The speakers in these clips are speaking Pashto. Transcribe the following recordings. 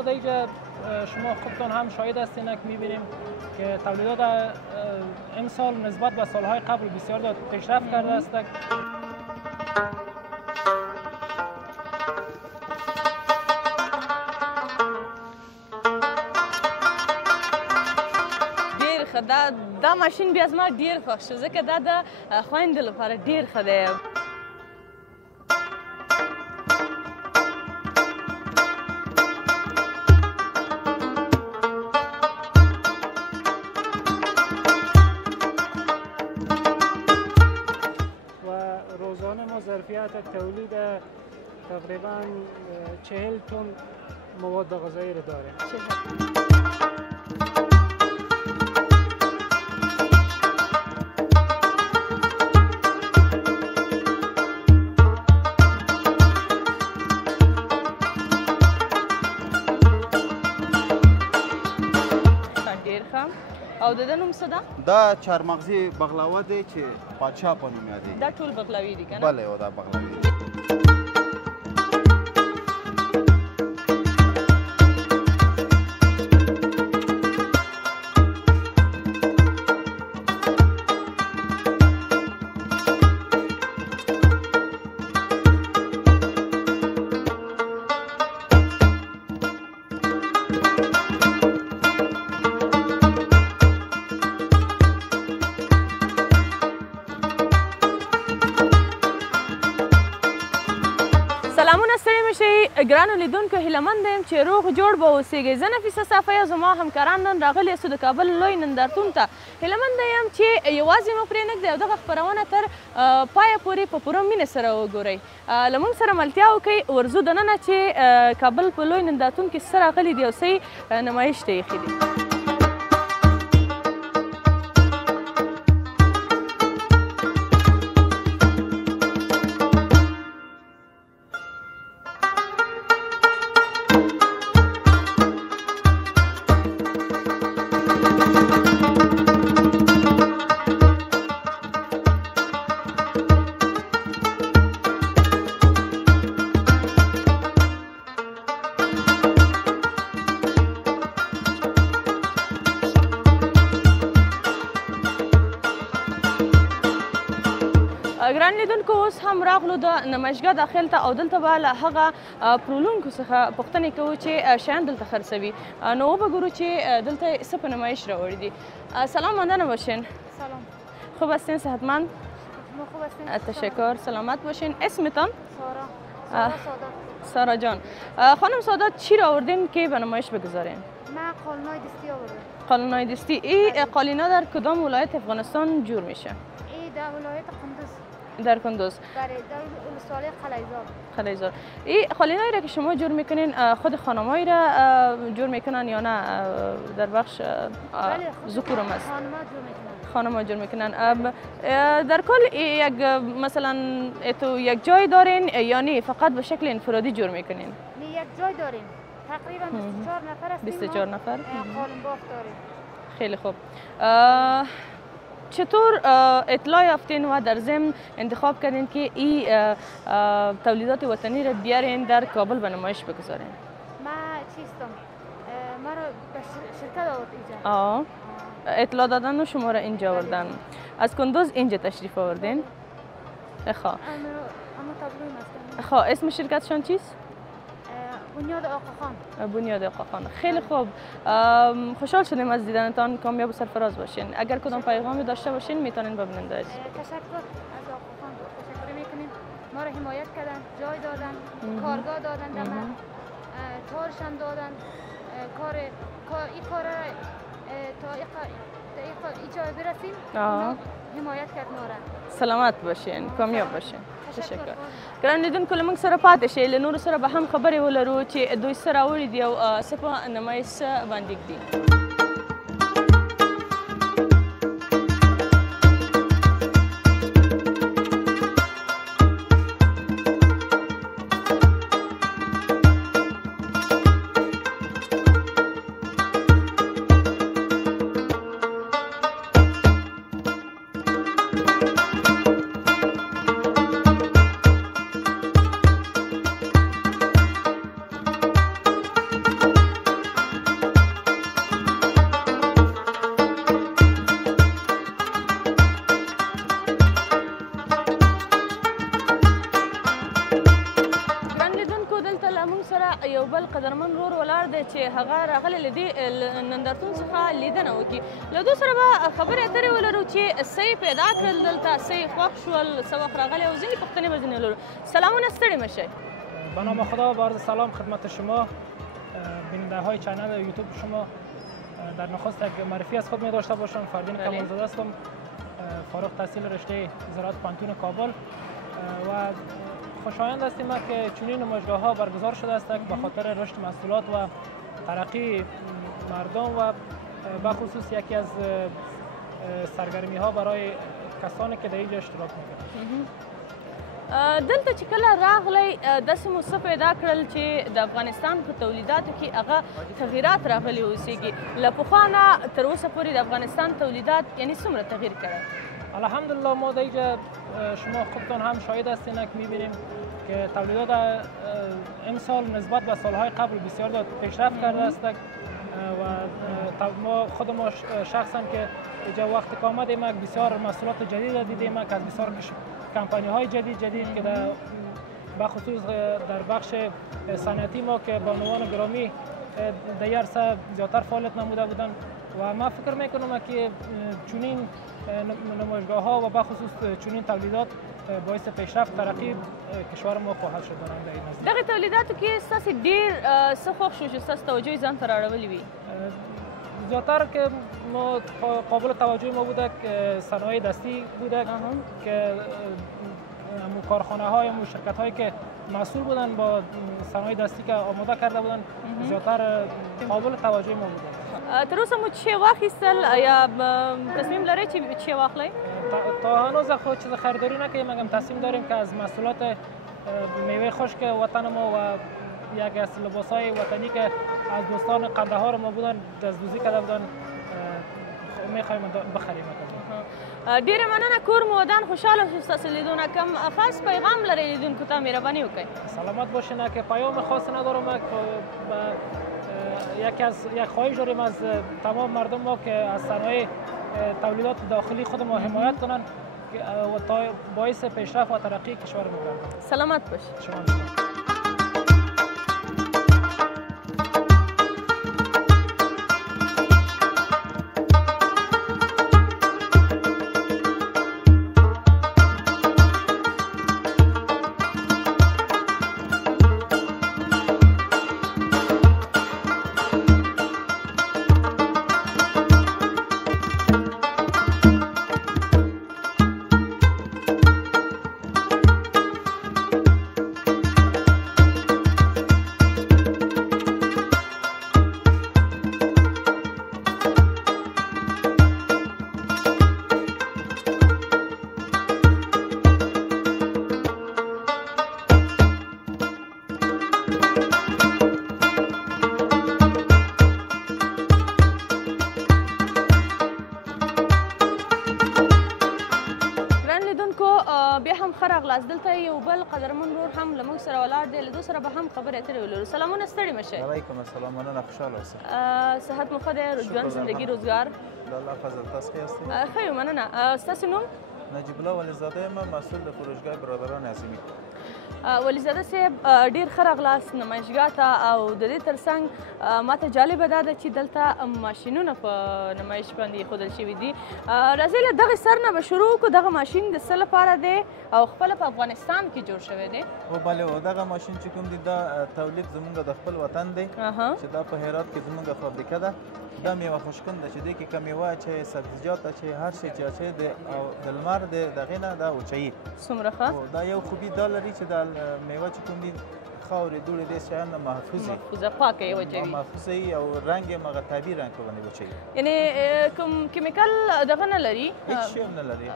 ما در اینجا شما خودتان هم شاهد هستین که می‌بینیم که تولیدات امسال نسبت به سالهای قبل بسیار پیشرفت کرده است. دا ماشین بیا زما ډیر خوښ شو ځکه دا د خویندو لپاره ډیر ښه دی. و روزانه ما ظرفیت تولید تقریبا 40 تن مواد غذایی رو داریم. او د نوم څه ده؟ دا چهارمغزي بغلاوه دی چې پادشاه په نوم یادېږي. دا ټول بغلاوي دي که نه؟ بله دا بغلاوي دي. ګرانو لیدونکو هیله مند یم چې روغ جوړ به اوسیږئ. زه نفیسه صافی او زما همکاران نن راغلي یاستو د کابل لوی نندارتون ته. هیله مند یم چې یوازې مو پرې نږدئ او دغه خپرونه تر پایه پورې په پوره مینې سره وګورئ. له موږ سره ملتیا وکړئ ورځو دننه چې کابل په لوی نندارتون کې څه راغلي دي او څه یې نمایش ته ایښي دي. ګران لیدونکو اوس هم راغلو د نمایشګاه داخل ته او دلته به له هغه پلورونکو څخه پوښتنې کوو چې شیان دلته خرڅوي. نو وبگورو چې دلته څه په نمایش راوړي دي. سلام ماندن باشین. سلام. خوب هستین؟ صحتمند؟ ما خوب هستین. تشکر. سلامت باشین. اسمتان؟ سارا. سادات. سارا جان. خانم سادات چی را آوردین که به نمایش بگذارین؟ من قالینای دستی آوردم. قالینای دستی. این قالینا در کدام ولایت افغانستان جور میشه؟ این در ولایت قندوز. در کندوز. در ولسوالی قلیزار. قلیزار. این قالینایی را که شما جور میکنین خود خانمایی را جور میکنن یا نه در بخش ذکور هم است؟ خانما جور میکنن. خانما جور میکنن. در کل یک مثلا تو یک جای دارین یا نه فقط به شکل انفرادی جور میکنین؟ نه یک جای داریم. تقریبا 24 نفر هستیم. 24 نفر. قالین باغ داریم. خیلی خوب. چطور اطلاع یافتین و در ضمن انتخاب کردین که این تولیدات وطنی را بیارین در کابل به نمایش بگذارین؟ ما چیستم ما را به شرکت آورد اینجا. اطلاع دادن و شما را اینجا آوردن. از کندوز اینجا تشریف آوردین؟ اما تابلوی هستم. اسم شرکتشان چیست؟ بنیاد آقاخان. بنیاد آقاخان. خیلی خوب. خوشحال شدیم از دیدنتان. کامیاب و سرفراز باشین. اگر کدام پیغامی داشته باشین میتونین ببینید. تشکر از آقاخان. تشکر میکنیم. ما را حمایت کردن، جای دادن، کارگاه دادن دم تارشان دادن. این کار تا اینجا برسیم. حمایت کرد ما را. سلامت باشین. کامیاب باشین. تشکر. ګران لیدونکو له موږ سره پاتې شئ له نورو سره به هم خبرې ولرو چې دوی څه راوړي دي او څه په نمایش باندې ږدي. چې هغه راغلی له دې نندارتون څخه لیدنه وکړي. له دوی سره به خبرې اترې ولرو چې څه یې پیدا کړل دلته، څه یې خوښ شول، څه وخت راغلی او ځینې پوښتنې به ځینې ولرو. سلامونه، ستړي مه شئ. به نام خدا و عرض سلام خدمت شما بیننده های چنل یوتیوب شما. در نخست یک معرفی از خود می داشته باشم. فردین کمالزاده هستم، فارغ تحصیل رشته زراعت پانتون کابل و خوشایند هستیم که چنین نمایشگاه ها برگزار شده است به خاطر رشد محصولات و ترقی مردم و به خصوص یکی از سرگرمی ها برای کسانی که در اینجا اشتراک میکنند. دلته چې کله راغلی داسې مو څه پیدا کړل چې د افغانستان په تولیداتو کې هغه تغییرات راغلي اوسیږي؟ له پخوا نه تر اوسه پورې د افغانستان تولیدات یعنی څومره تغییر کړی؟ الحمدلله ما در اینجا شما خودتان هم شاهد هستین که میبینیم که تولیدات امسال نسبت به سالهای قبل بسیار پیشرفت کرده است و ما خود ما شخصا که اینجا وقتی که آمدیم بسیار محصولات جدید دیدیم که از بسیار کمپانی های جدید که به خصوص در بخش صنعتی ما که به عنوان گرامی در عرصه زیادتر فعالیت نموده بودند و ما فکر میکنم که چنین نمایشگاه ها و به خصوص چنین تولیدات باعث پیشرفت ترقی کشور ما خواهد شد. دغه تولیداتو کې ستاسې ډېر څه خوښ شو چې ستاسو توجه ځان ته راړولې وي؟ زیادتر که ما قابل توجه ما بوده که صنایع دستی بوده که کارخانه های و شرکت هایی که مسئول بودن با صنایع دستی که آماده کرده بودن زیادتر قابل توجه ما بوده. تر اوسه مو چی واخیستل یا تصمیم لرئ چې چی واخلئ؟ تا هنوز خود چیز خریداری نکردیم، مگم تصمیم داریم که از محصولات میوه خشک وطن ما و یک از لباسهای وطنی که از دوستان قندهار ما بودن دزدوزی کرده بودن میخوایم بخریم. ډیره مننه. کور مو ودان خوشحاله شو ستاسو لیدونه. کوم خاص پیغام لرئ لیدونکو ته؟ مهرباني وکړئ. سلامت باشین. که پیام خاصی ندارم، یک خواهش داریم از تمام مردم ما که از صنایع تولیدات داخلی خود ما حمایت کنند و تا باعث پیشرفت و ترقی کشور می‌گردد. سلامت باشید. شما دلته یو بل قدرمن ورور هم له موږ سره ولاړ دی، له دوی سره به هم خبرې اترې ولرو. سلامونه، ستړي مه شئ. وعلیکم السلام، مننه، خوشحاله اوسئ. صحت مو ښه دی؟ ژوند، زندگی، روزګار؟ د الله فضل. تاسو ښه یاست؟ ښه یو، مننه. ستاسو نوم؟ نجیب الله ولیزاده یم، مسؤل د فروشګاه برادران اعظمي. ولیزاده صاحب ډېر ښه راغلاست نمایشګاه ته او د دې ترڅنګ ماته جالبه دا ده چې دلته ماشینونه په نمایش باندې ایښودل شوي دي. راځئ له دغې سر نه به شروع وکړو. دغه ماشین د څه لپاره دی او خپله په افغانستان کې جوړ شوی دی؟ بله، دغه ماشین چې کوم دی دا تولید زمونږ د خپل وطن دی چې دا په هرات کې زمونږ فابریکه ده. دا میوه خشکن ده چې دې کې که میوه اچوي، سبزیجات اچوي، هر شی چې اچوي د لمر د دغې نه دا وچوي. څومره ښه. دا یو خوبي دا لري چې دا میوه چې کوم دي خاورې دوړې دې شیان نه محفوظ محفوظه پاکه یې وچوي، محفوظه وي او رنګ یې هغه طبیعي رنګ په باندې وچوي. یعنې کوم کیمیکل دغه نه لري؟ هېڅ شی هم نه لري،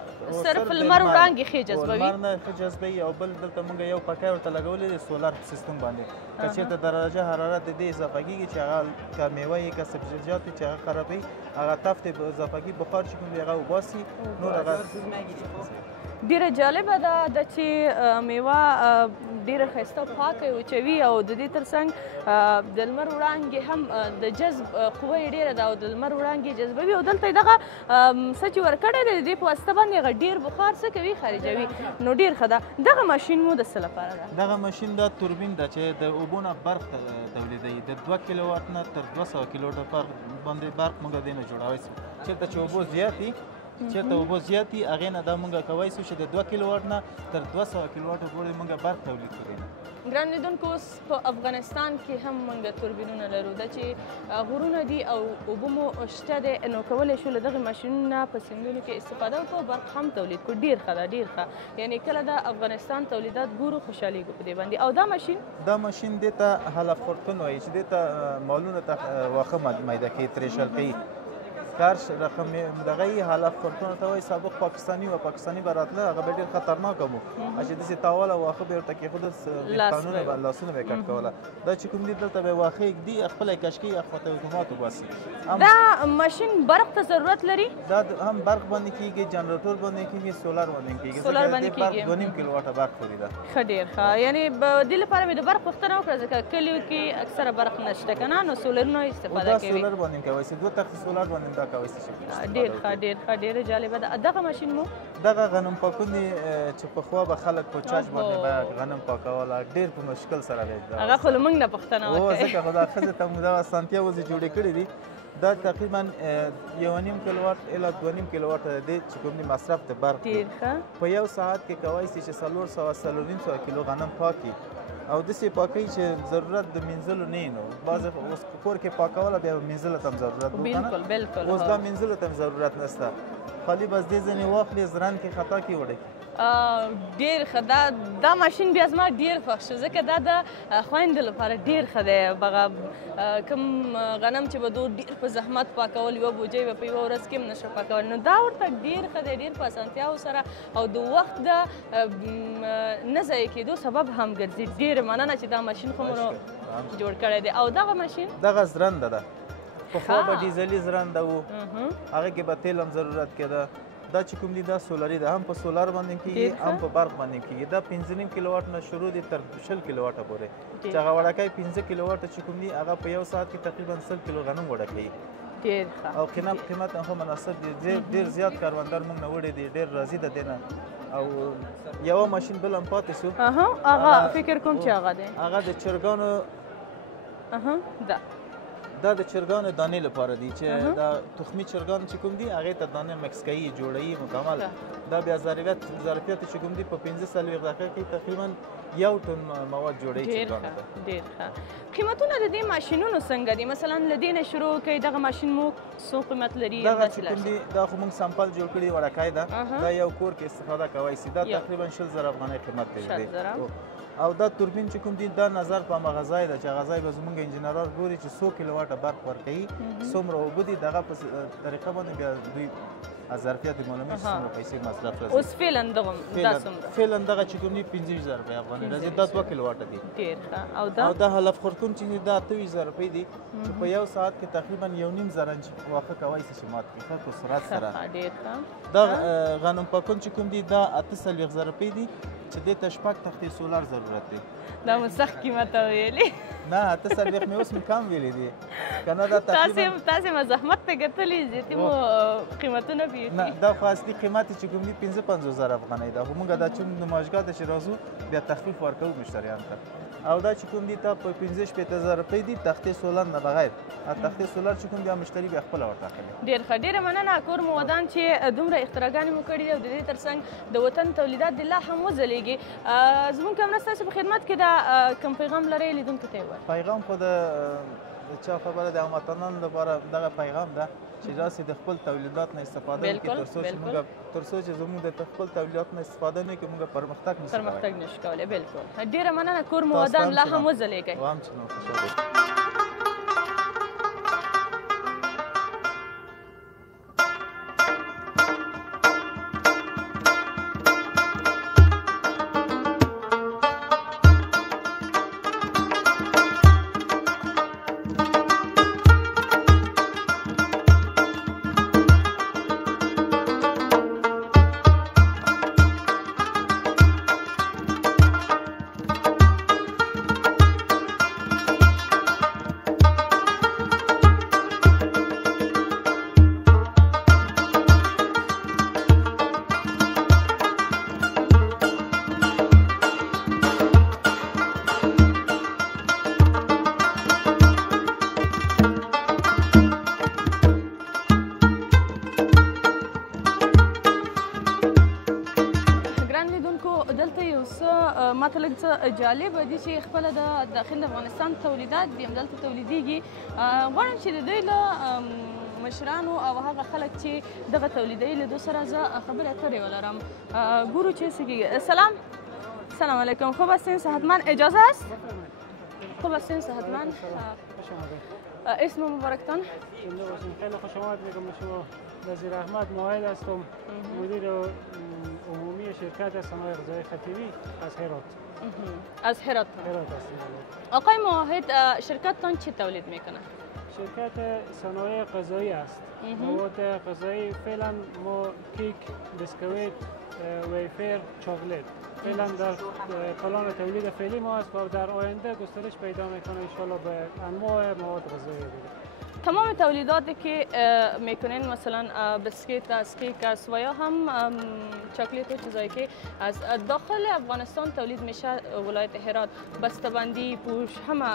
صرف لمر وړانګې ښې جذبوي. لمر نه ښه جذبوي. او بل دلته موږ یو پکۍ ورته لګولې د سولر سیستم باندې. که چېرته درجه حرارت د دې اضافه کېږي چې هغه که میوه یې که سبزیجات چې هغه خرابوي، هغه تفت اضافه کېږي، بخار چې کوم دی هغه وباسي، نور هغه ډیره جالبه ده چې میوه ډیره ښایسته او پاکه وچوي او د دې ترڅنګ د لمر وړانګې هم د جذب قوه یې ډیره ده او د لمر وړانګې جذبوي او دلته یې دغه څه چې ورکړی دی د دې په واسطه باندې هغه ډیر بخار څه کوي خارجوي نو ډیر ښه ده. دغه ماشین مو د څه لپاره ده؟ دغه ماشین دا توربین ده چې د اوبو نه برق تولیدوي. د 2 کیلو واټ نه تر 200 کیلو واټ باندې برق موږ دې نه جوړولی شو. چېرته چې اوبو زیات دي چېرته اوبه زیات دي هغې نه دا موږ کولی شو چې د 2 کیلو واټ نه تر 200 کیلو واټو پورې موږ برق تولید کړی. ګران لیدونکو اوس په افغانستان کې هم موږ توربینونه لرو دا چې غرونه دي او اوبه مو شته دی نو کولی شو له دغې ماشینونو نه په سیندونو کې استفاده وکړو برق هم تولید کړو. ډېر ښه ده ډېر ښه یعنې کله د افغانستان تولیدات ګورو خوشحالېږو په دې باندې. او دا ماشین دې ته حلف خورکن وایي چې دې ته مالونه ته واښه میده کوي ترېشل کوي. کارش رقم دغه حلف خورکن ته وایي سابق پاکستاني و پاکستاني به راتله هغه به ډېر خطرناک و چې داسې تاول او واښه به ورته کېښوده ویښتانونه به لاسونه به یې کټ کوله. دا چې کوم دي دلته به یې واښه ږدي خپله یې کش کوي خواته اتومات وباسي. دا ماشین برق ته ضرورت لري؟ دا هم برق باندې کېږي جنراتور باندې کېږي سولر باندې کېږي. سولر باندې کېږي 2.5 کیلو واټه برق تولیده. ښه ډېر ښه یعنې دې لپاره مې د برق پوښتنه وکړه ځکه کلیو کې اکثره برق نشته که نه نو سولرونه استفاده کوي. دا سولر باندې کولی شي 2 تختې سولر باندې دا کولی شي. ډېر ښه ډېر ښه ډېره جالبه ده. دغه ماشین مو دغه غنم پاکون دی چې پخوا به خلک په چاش باندې به غنم پاکوله ډېر په مشکل سره دی. هغه خو له موږ نه پوښتنه وکړئ. ځکه خو دا ښځې ته مو دا اسانتیا اوس جوړې کړې دي. دا تقریبا 1.5 کیلو واټ الی 2.5 کیلو واټ دی چې کوم دی مصرف د برق ډېر ښه په یو ساعت کې کولی شي چې 400 کیلو غنم پاکي او داسې پاکوي چې ضرورت د مینځلو نه نو بعضې اوس کور کې پاکوله بیا مینځلو ته هم ضرورت بالکل بالکل اوس دا مینځلو ته هم ضرورت نشته خالي بس دې ځینې واخلې زرن کې خطا کې وړئ. ډېر ښه دا ماشین بیا زما ډېر خوښ شو ځکه دا د خویندو لپاره ډېر ښه دی. هغه کوم غنم چې به دو ډېر په زحمت پاکول یوه بوجۍ به په یوه ورځ کې هم نشو پاکول نو دا ورته ډېر ښه دی ډېر په اسانتیاو سره او د وخت د نه ضایع کېدو سبب هم ګرځي. ډېره مننه چې دا ماشین خو مو جوړ کړی دی. او دغه ماشین دغه زرنده ده. پخوا به ډیزلي زرنده و هغه کې به تیل هم ضرورت کېده. دا چې کوم دي دا سولري ده هم په سولر باندې کېږي هم په برق باندې کېږي. دا 5.5 کیلو واټ نه شروع دي تر 20 کیلو واټه پورې چې هغه وړکۍ 15 کیلو واټه چې کوم دي هغه په یو ساعت کې تقریبا 100 کیلو غنم وړه کوي. ډېر ښه او قیمت هم مناسب دی. ډېر زیات کاروندار موږ نه وړي دي ډېر راضي ده دی نه. او یوه ماشین بل هم پاتې شو هغه فکر کوم چې هغه دی هغه د چرګانو دا د چرګانو دانې لپاره دي چې دا تخمي چرګان چې کوم دي هغې ته دانې مکس کوي جوړوي مکمل. دا بیا ظرفیت چې کوم دي په 15 دقیقه کې تقریبا 1 ټن مواد جوړوي چرګانو ته. ډېر ښه. قیمتونه د دې ماشینونو څنګه دي؟ مثلا له دې نه شروع کوي دغه ماشین مو څو قیمت لري؟ دغه چې کوم دي دا خو موږ سمپل جوړ کړي وړکۍ ده. دا یو کور کې استفاده کولی شي. دا تقریبا 20,000 افغانۍ قیمت دی. او دا توربین چې کوم دي دا نظر په هغه ځای ده چې هغه ځای به زموږ انجینران ګوري چې 100 کیلو واټه برق ورکوي څومره اوبه دي دغه په طریقه باندې بیا دوی ظرفیت معلوموي چې څومره پیسې مصرف راځي. اوس فعلا دغه دغه چې کوم دي 15,000 روپۍ افغانۍ راځي. دا 2 کیلو واټه دي. ډېر ښه. او دا حلف خورکون چې دا 28,000 روپۍ دي چې په یو ساعت کې تقریبا 1.5 زرنج واښه کولی شي چې مات کړي ښه په سرعت سره. ډېر ښه. دا غنم پاکون چې کوم دي دا 48,000 روپۍ دي چې دې ته 6 تختې سولر ضرورت دی. دا مو سخت قیمت ویلې نه 48 مې اوس مې کم ویلې دي که نه دا تقریبا تاسې ما زحمت ته ګټلي زیاتې مو قیمتونه پیږي. نه دا خو اصلي قیمت چې کوم دي 55,000 افغانۍ ده. خو موږ دا چې نمایشګاه ته چې راځو بیا تخفیف ورکوو مشتریانو ته. او دا چې کوم دي تا په 15,000 روپۍ دي تختې سولر نه بغیر. تختې سولر چې کوم دي مشتري بیا خپله ورته اخلي. ډېر ښه. ډېره مننه کور مو ودان چې دومره اختراګانې مو کړي دي او د دې ترڅنګ د وطن تولیدات دې لا هم وځلیږي. زموږ کمره ستاسو په خدمت کې ده کوم پیغام لرئ لیدونکو ته یې ووایئ. پیغام خو د چا خبره د هموطنانو لپاره دغه پیغام ده چې راسي د خپل تولیدات نه استفاده وکړي تر څو چې زموږ د خپل تولیدات نه استفاده نه کړي موږ پرمختګ نشو کولی. بالکل. ډېره مننه کور مو ودان لا هم وځلیږئ. وام چې نو خوشحاله ماته لږ څه جالبه دي چې خپله د داخل افغانستان تولیدات دي همدلته تولیدېږي. غواړم چې د دوی له مشرانو او هغه خلک چې دغه تولیدوي له دوی سره زه خبرې اترې ولرم. ګورو چې څه کېږي. سلام علیکم. خوب هستین صحتمند؟ اجازه است؟ خوب هستین صحتمند؟ اسم مبارکتان؟ خیلی خوش آمد میگم شما. نظیر احمد موعد هستم، مدیر عمومی شرکت صنایع غذایی خطیبی از هرات. از هرات هستیم. آقای موحد شرکتتان چی تولید میکنه؟ شرکت صنایع غذایی است. مواد غذایی فعلا ما کیک، بسکویت، ویفر، چاکلت فعلا در پلان تولید فعلی ما است و در آینده گسترش پیدا میکنه ان شاءالله به انواع مواد غذایی دیگه. تمام تولیداتی که میکنین مثلا بسکیت است، کیک است و یا هم چاکلیت و چیزایی که از داخل افغانستان تولید میشه ولایت هرات، بسته‌بندی، پوش، همه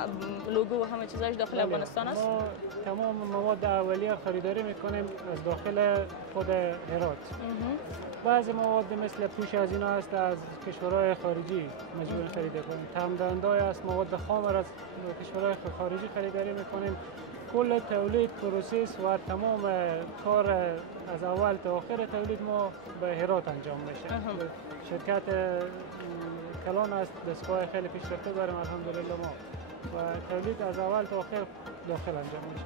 لوگو و همه چیزاش داخل افغانستان است. ما تمام مواد اولیه خریداری میکنیم از داخل خود هرات. بعضی مواد مثل پوش از اینا است از کشورهای خارجی مجبور خرید کنیم. تمام‌دهنده‌ای است مواد خام از کشورهای خارجی خریداری میکنیم. کل تولید پروسس و تمام کار از اول تا آخر تولید ما به هرات انجام میشه. شرکت کلان است، دستگاه خیلی پیشرفته داریم الحمدلله ما و تولید از اول تا آخر داخل انجام میشه.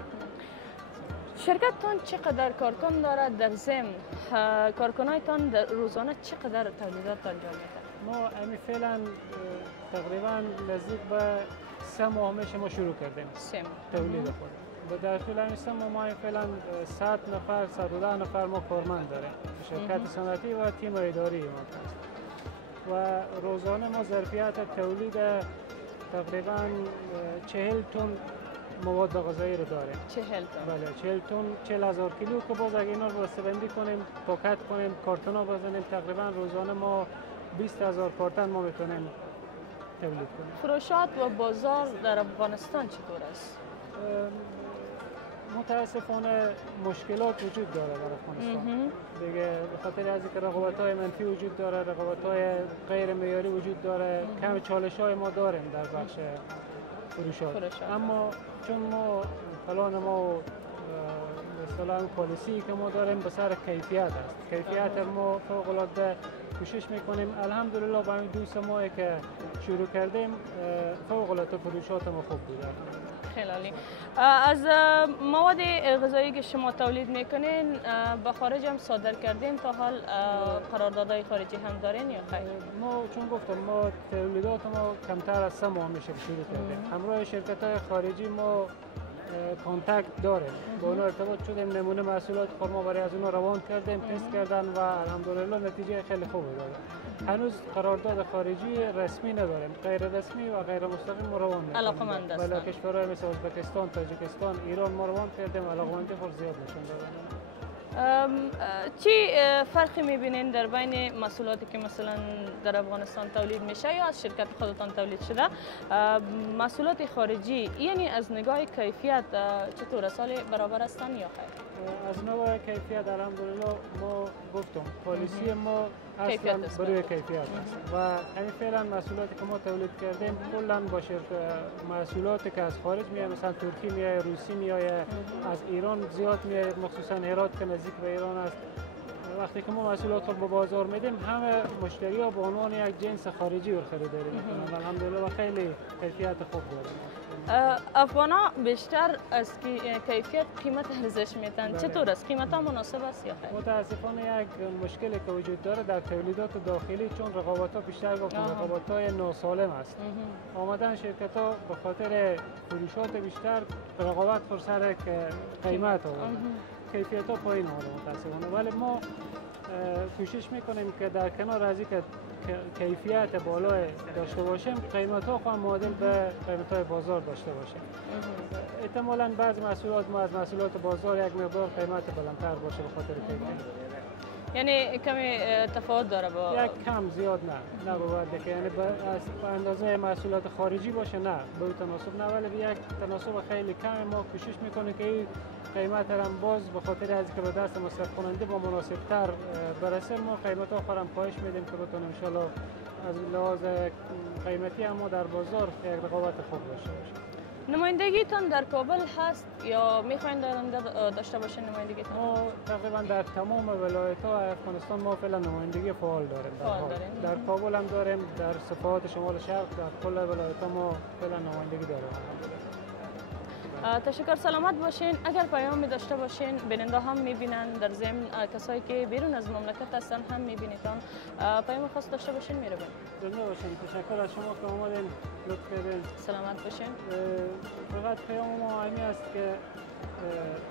شرکتتان چقدر کارکن دارد؟ در ضمن کارکنایتان در روزانه چقدر تولیدات انجام میده؟ ما فعلا تقریبا نزدیک به 3 ماه میشه ما شروع کردیم تولید خود. در طول همین 3 ماه ما فعلا 100 نفر 110 نفر ما کارمند داریم. شرکت صنعتی و تیم اداری ما هست و روزانه ما ظرفیت تولید تقریبا 40 تن مواد غذایی رو داریم. 40 تن؟ بله 40 تن 40,000 کیلو که باز اگه اینا رو بسته‌بندی کنیم، پاکت کنیم، کارتونا بزنیم، تقریبا روزانه ما 20,000 کارتن ما میتونیم تولید کنیم. فروشات و بازار در افغانستان چطور است؟ متاسفانه مشکلات وجود داره در افغانستان. دیگه به خاطر از اینکه رقابت‌های منفی وجود داره، رقابت‌های غیر معیاری وجود داره، کم چالش‌های ما داریم در بخش فروشات. اما چون ما پلان ما مثلا پالیسی که ما داریم به سر کیفیت است. کیفیت ما فوق‌العاده کوشش میکنیم. الحمدلله با این 2 ماهی که شروع کردیم فوق‌العاده فروشات ما خوب بوده. خیلی عالی. از مواد غذایی که شما تولید میکنین به خارج هم صادر کردین تا حال قراردادهای خارجی هم دارین یا خیر؟ ما چون گفتم ما تولیدات ما کمتر از 3 ماه میشه شروع کردیم. همراه شرکت‌های خارجی ما کانتکت داریم. با اونها ارتباط شدیم، نمونه محصولات خرما برای از اونها روان کردیم، تست کردن و الحمدلله نتیجه خیلی خوبی داره. هنوز قرارداد خارجی رسمی نداریم، غیر رسمی و غیر مستقیم ما روان می‌کنیم. علاقه‌مند هستن. بله کشورهای مثل ازبکستان، تاجیکستان، ایران ما روان کردیم، علاقه‌مندی خود زیاد نشون دادن. چی فرقی می‌بینین در بین محصولاتی که مثلا در افغانستان تولید میشه یا از شرکت خودتان تولید شده؟ محصولات خارجی یعنی از نگاه کیفیت چطور سال برابر هستن یا خیر؟ از نوع کیفیت الحمدلله ما گفتم پالیسی ما اصلا برای کیفیت است و همین فعلا محصولاتی که ما تولید کردیم کلا با محصولاتی که از خارج میاد مثلا ترکی میاد، روسی میاد، از ایران زیاد میاد، مخصوصا هرات که نزدیک به ایران است. وقتی که ما محصولات رو به بازار میدیم همه مشتری‌ها به عنوان یک جنس خارجی رو خریداری میکنن. الحمدلله و خیلی کیفیت خوب داریم. افغانا بیشتر از کیفیت قیمت ارزش میدن. چطور است؟ قیمت ها مناسب است یا خیر؟ متاسفانه یک مشکلی که وجود داره در تولیدات داخلی چون رقابت ها بیشتر گفتم رقابت های ناسالم است. آمدن شرکت ها به خاطر فروشات بیشتر رقابت پر سر قیمت آورد. کیفیت ها پایین آمده متاسفانه. ولی ما کوشش میکنیم که در کنار از اینکه کیفیت بالای داشته باشیم قیمت ها هم معادل به قیمت های بازار داشته باشیم. احتمالاً بعضی محصولات ما از محصولات بازار یک مقدار قیمت بلندتر باشه به خاطر کیفیت. یعنی کمی تفاوت داره با یک کم زیاد نه باید که یعنی به اندازه محصولات خارجی باشه نه به تناسب نه ولی یک تناسب خیلی کم ما کوشش میکنه که این قیمت هم باز به خاطر از که به دست مصرف کننده با مناسب تر برسه ما قیمت ها خورم کاهش میدیم که بتونیم ان شاء الله از لحاظ قیمتی اما در بازار یک رقابت خوب داشته باشیم. نمایندگیتان در کابل هست یا میخواین داشته باشین نمایندگیتان؟ ما تقریبا در تمام ولایت‌ها افغانستان ما فعلا نمایندگی فعال داریم. در کابل هم داریم، در صفحات شمال شرق، در کل ولایت‌ها ما فعلا نمایندگی داریم. تشکر، سلامت باشین. اگر پیامی داشته باشین بیننده هم میبینن، در ضمن کسایی که بیرون از مملکت هستن هم میبینیدن، پیام خاص داشته باشین میره زنده باشین. تشکر از شما که اومدین، لطف کردین. سلامت باشین. فقط پیام ما همین است که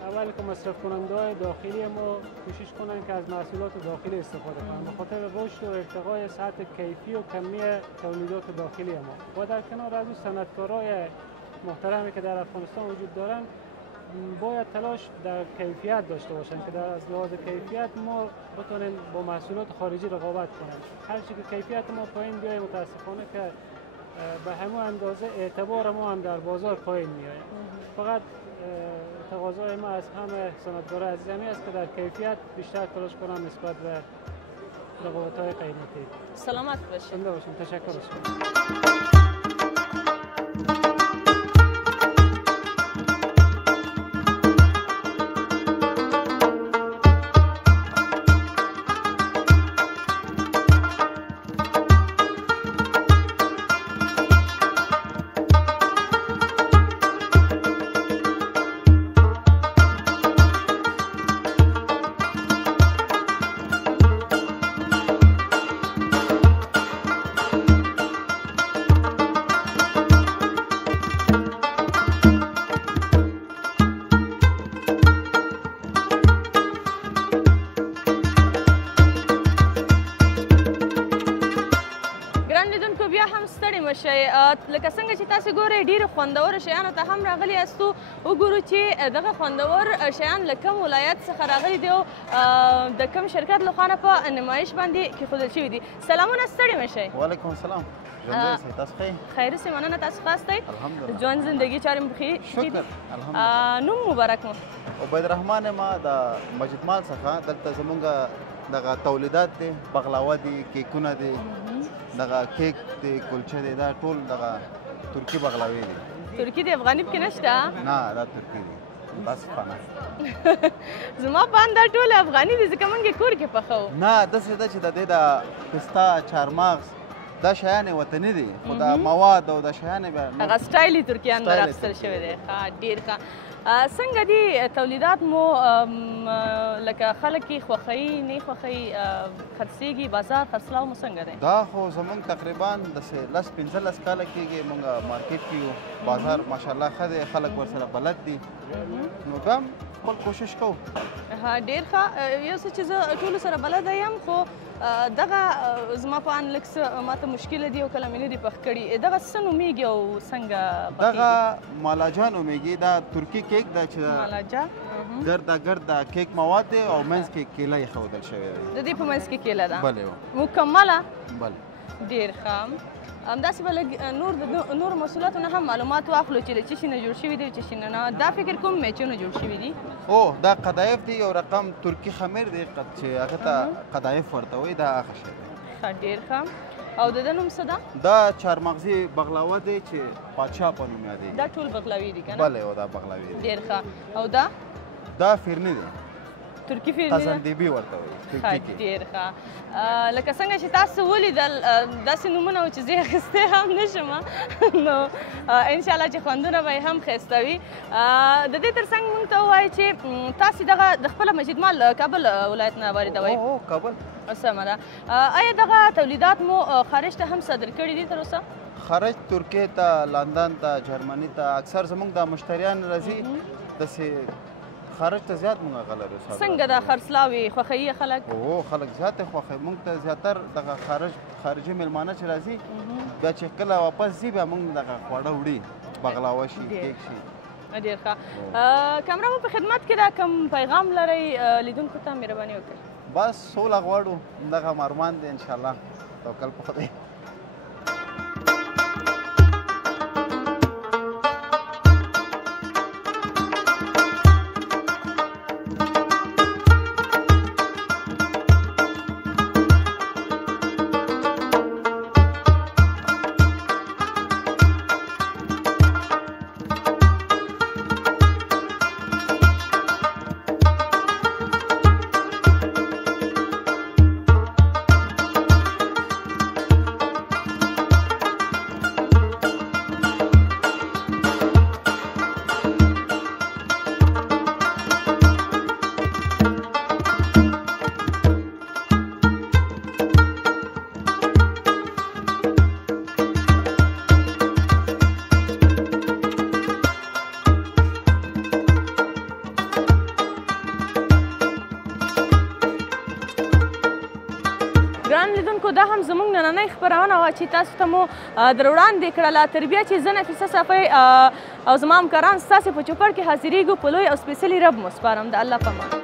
اول که مصرف کننده های داخلی ما کوشش کنن که از محصولات داخلی استفاده کنند به خاطر رشد و ارتقای سطح کیفی و کمی تولیدات داخلی ما و در کنار از اون صنعتکارای محترمی که در افغانستان وجود دارن باید تلاش در کیفیت داشته باشن که در از لحاظ کیفیت ما بتونیم با محصولات خارجی رقابت کنیم. هر چی که کیفیت ما پایین بیای متاسفانه که به همون اندازه اعتبار ما هم در بازار پایین میاد. فقط تقاضای ما از همه صنعتکاران عزیزمی است که در کیفیت بیشتر تلاش کنن نسبت به رقابت‌های قیمتی. سلامت باشید. زنده باشید. تشکر از شما. لکه څنګه چې تاسو ګورئ ډېر خوندور شیانو ته هم راغلي یاستو. وګورو چې دغه خوندور شیان له کوم ولایت څخه راغلي دي او د کوم شرکت له خوا نه په نمایش باندې کېښودل شوي دي. سلامونه، ستړي مه شئ. وعلیکم السلام. ژوندی اوسئ، تاسو ښه یئ؟ خیر اوسئ، مننه. تاسو ښه استئ؟ الحمدلله. ژوند زندګي چارې مو ښې شکر الحمدلله. نوم مبارک مو؟ عبید الرحمن یم د مسجد مال څخه. دلته زمونږ دغه تولیدات دي، بغلاوه دي، کیکونه دي، دغه کیک دی، کلچه دی، دا ټول دغه ترکی بغلاوې دي. ترکی دی، افغاني پکې نشته؟ نه، دا ترکی دي، بس فنا. زما په اند دا ټول افغاني دي ځکه موږ یې کور کې پخوو. نه، داسې ده چې د دې د پستا، چارمغز دا شیان وطني دي، خو د مواد او د شیان بیا هغه سټایل یې ترکیان نه راخیستل شوی دی. ښه، ډېر ښه. څنګه دي تولیدات مو؟ لکه خلک یې خوښوي نه یې خوښوي، خرڅېږي، بازار خرڅلاو مو څنګه دی؟ دا خو زمونږ تقریبا داسې 10-15 کاله کېږي مونږ مارکیټ کې یو. بازار ماشاءالله ښه دی، خلک ورسره بلد دي، نو بیا هم خپل کوشش کوو. ډېر ښه. یو څه چې زه ټولو سره بلده یم، خو دغه زما په اند لږ څه ماته مشکله دي او کله مې نه دي پخ کړي. دغه څه نومېږي او څنګه پخېږي؟ دغه مالاجا نومېږي. دا ترکي کیک ده چې مالاجا ګرده کیک مواد دی او منځ کې کیله ایښودل شوې ده. د دې په منځ کې کیله ده؟ بلې. مکمله؟ بلې. ډېر ښه. همداسې به لږ نور محصولاتو نه هم معلومات واخلو چې له څه شي نه جوړ شوي دي او څه شي نه. دا فکر کوم میچونه جوړ شوي دي. او دا قدایف دی، یو رقم ترکي خمیر دی چې هغه ته قدایف ورته وایي. دا هغه شی دی. ښه، ډېر ښه. او د ده نوم څه ده؟ دا چارمغزي بغلاوه دی چې پادشاه په نوم یادېږي. دا ټول بغلاوي دي که نه؟ بلې، او دا بغلاوي دي. ډېر ښه. او دا؟ دا فرني دی، ترکي فرني ده؟ تازندیبي ورته وایي ترکي کې. ډېر ښه. لکه څنګه چې تاسو ولیدل داسې نومونه و چې زه یې اخیستی هم نه شم، نو انشاءالله چې خوندونه به یې هم ښایسته وي. د دې تر څنګ موږ ته ووایئ چې تاسې دغه د خپله مسجد مال کابل ولایت نه واردوئ؟ او کابل. سمه ده. آیا دغه تولیدات مو خارج ته هم صادر کړي دي تر اوسه؟ خارج ترکیې ته، لندن ته، جرمني ته اکثر زمونږ د مشتریان راځي. داسې خارج ته زیات مونږ هغه لرو. څنګه دا خرڅلاوې خوښوي خلک؟ او خلک زیات یې خوښوي. مونږ ته زیاتر دغه خارجي میلمانه چې راځي بیا چې کله واپس ځي بیا مونږ دغه خواړه وړي، بغلاوه شي، کیک شي. ډېر ښه. کامره مو په خدمت کې ده، کوم پیغام لرئ لیدونکو ته؟ مهرباني وکړئ. بس سوله غواړو، دغه ارمان دی انشاءالله. توکل په خدای. محترم لیدونکو دا هم زموږ نننۍ خپرونه وه چې تاسو ته مو در وړاندې کړله. تر بیا چې زه نفیسه صافی او زما همکاران ستاسې په چوپړ کې حاضرېږو، په لوی او سپېڅلي رب مو سپارم. د الله په امان.